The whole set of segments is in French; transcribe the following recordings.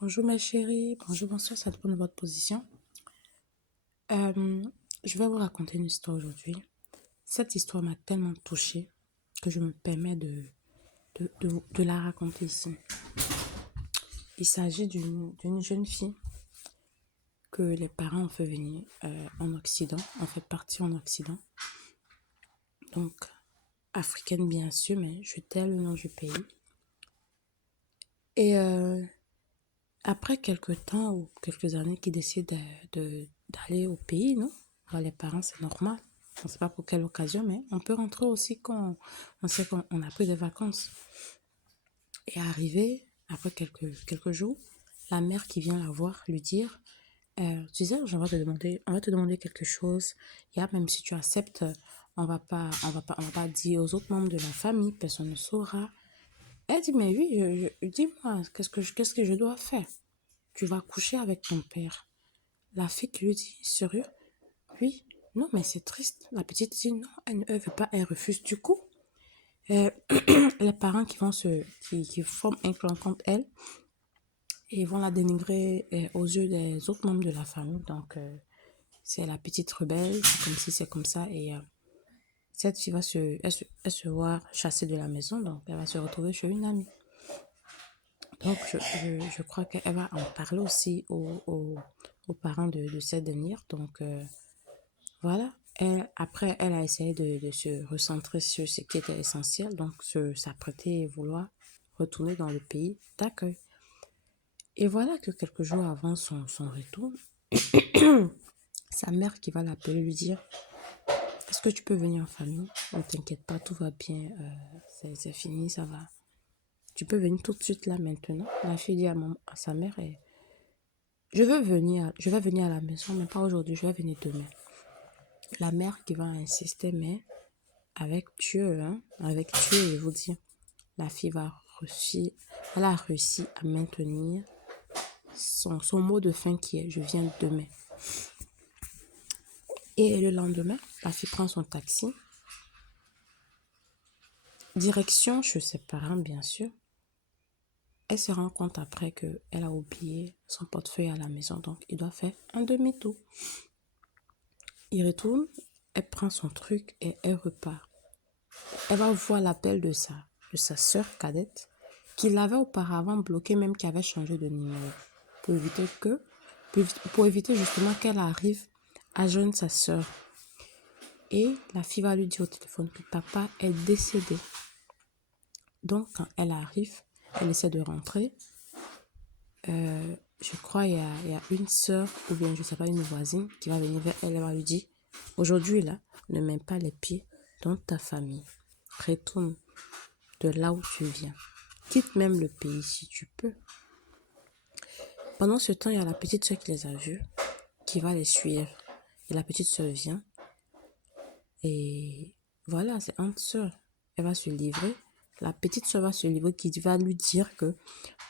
Bonjour ma chérie, bonjour, bonsoir, ça dépend de votre position. Euh, je vais vous raconter une histoire aujourd'hui. Cette histoire m'a tellement touchée que je me permets de la raconter ici. Il s'agit d'une jeune fille que les parents ont fait venir en Occident, ont fait partir en Occident. Donc, africaine bien sûr, mais je tais le nom du pays. Et après quelques temps ou quelques années qu'ils décident d'aller au pays, non? Alors, les parents, c'est normal. On ne sait pas pour quelle occasion, mais on peut rentrer aussi quand on sait qu'on a pris des vacances. Et arrivé, après quelques jours, la mère qui vient la voir lui dire, tu sais, on va te demander quelque chose. Et même si tu acceptes, on va pas dire aux autres membres de la famille, personne ne saura. Elle dit, mais oui, dis-moi, qu'est-ce que je dois faire? Tu vas coucher avec ton père. La fille qui lui dit, sérieux? Oui. Non, mais c'est triste. La petite dit, non, elle ne veut pas, elle refuse du coup. Euh, les parents qui forment un clan contre elle et vont la dénigrer aux yeux des autres membres de la famille. Donc, c'est la petite rebelle, c'est comme si c'est comme ça. Et cette fille elle se voit chassée de la maison, donc elle va se retrouver chez une amie. Donc, je crois qu'elle va en parler aussi aux parents de cette dernière. Donc, voilà. Après, elle a essayé de se recentrer sur ce qui était essentiel, donc s'apprêter et vouloir retourner dans le pays d'accueil. Et voilà que quelques jours avant son retour, sa mère qui va l'appeler lui dire, est-ce que tu peux venir en famille? Ne t'inquiète pas, tout va bien, c'est fini, ça va. Tu peux venir tout de suite là maintenant. La fille dit à sa mère, je vais venir à la maison, mais pas aujourd'hui, je vais venir demain. La mère qui va insister, mais avec Dieu, hein, avec Dieu, je vous dis, la fille elle a réussi à maintenir son mot de fin qui est, je viens demain. Et le lendemain, la fille prend son taxi, direction chez ses parents, bien sûr. Elle se rend compte après qu'elle a oublié son portefeuille à la maison, donc il doit faire un demi-tour. Il retourne, elle prend son truc et elle repart. Elle va voir l'appel de sa sœur cadette, qui l'avait auparavant bloqué, même qui avait changé de numéro, pour éviter pour éviter justement qu'elle arrive à joindre sa sœur. Et la fille va lui dire au téléphone que papa est décédé. Donc, quand elle arrive, elle essaie de rentrer. Je crois il y a une sœur ou bien je sais pas, une voisine qui va venir vers elle. Elle va lui dire, aujourd'hui là, ne mets pas les pieds dans ta famille. Retourne de là où tu viens. Quitte même le pays si tu peux. Pendant ce temps, il y a la petite sœur qui les a vus, qui va les suivre. Et la petite sœur vient. Et voilà, c'est entre sœurs. Elle va se livrer. La petite sœur va se livrer qui va lui dire que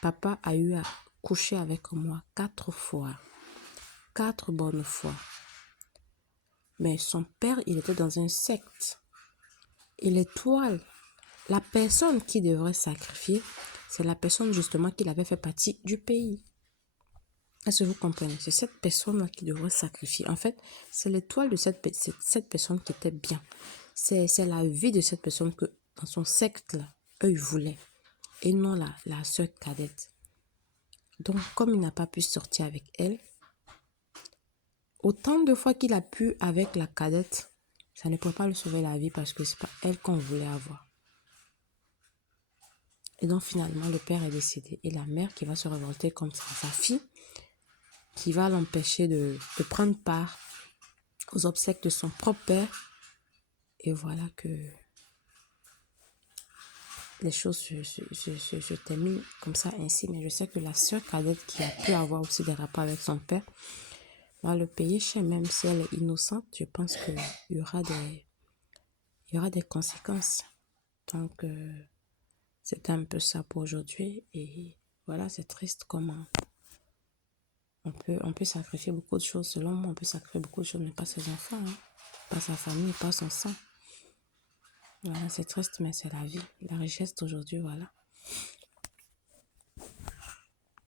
papa a eu à coucher avec moi 4 fois. 4 bonnes fois. Mais son père, il était dans un secte. Et l'étoile, la personne qui devrait sacrifier, c'est la personne justement qui avait fait partie du pays. Est-ce que vous comprenez? C'est cette personne-là qui devrait sacrifier. En fait, c'est l'étoile de cette personne qui était bien. C'est la vie de cette personne que dans son secte-là, eux, ils voulaient. Et non la sœur cadette. Donc, comme il n'a pas pu sortir avec elle, autant de fois qu'il a pu avec la cadette, ça ne peut pas lui sauver la vie parce que c'est pas elle qu'on voulait avoir. Et donc, finalement, le père est décédé. Et la mère qui va se révolter contre sa fille, qui va l'empêcher de prendre part aux obsèques de son propre père. Et voilà que les choses se terminent comme ça ainsi. Mais je sais que la sœur cadette qui a pu avoir aussi des rapports avec son père va le payer cher, même si elle est innocente. Je pense qu'il y aura des conséquences. Donc, c'était un peu ça pour aujourd'hui. Et voilà, c'est triste comment on peut sacrifier beaucoup de choses. Selon moi, on peut sacrifier beaucoup de choses, mais pas ses enfants, hein. Pas sa famille, pas son sang. Voilà, c'est triste, mais c'est la vie. La richesse d'aujourd'hui, voilà.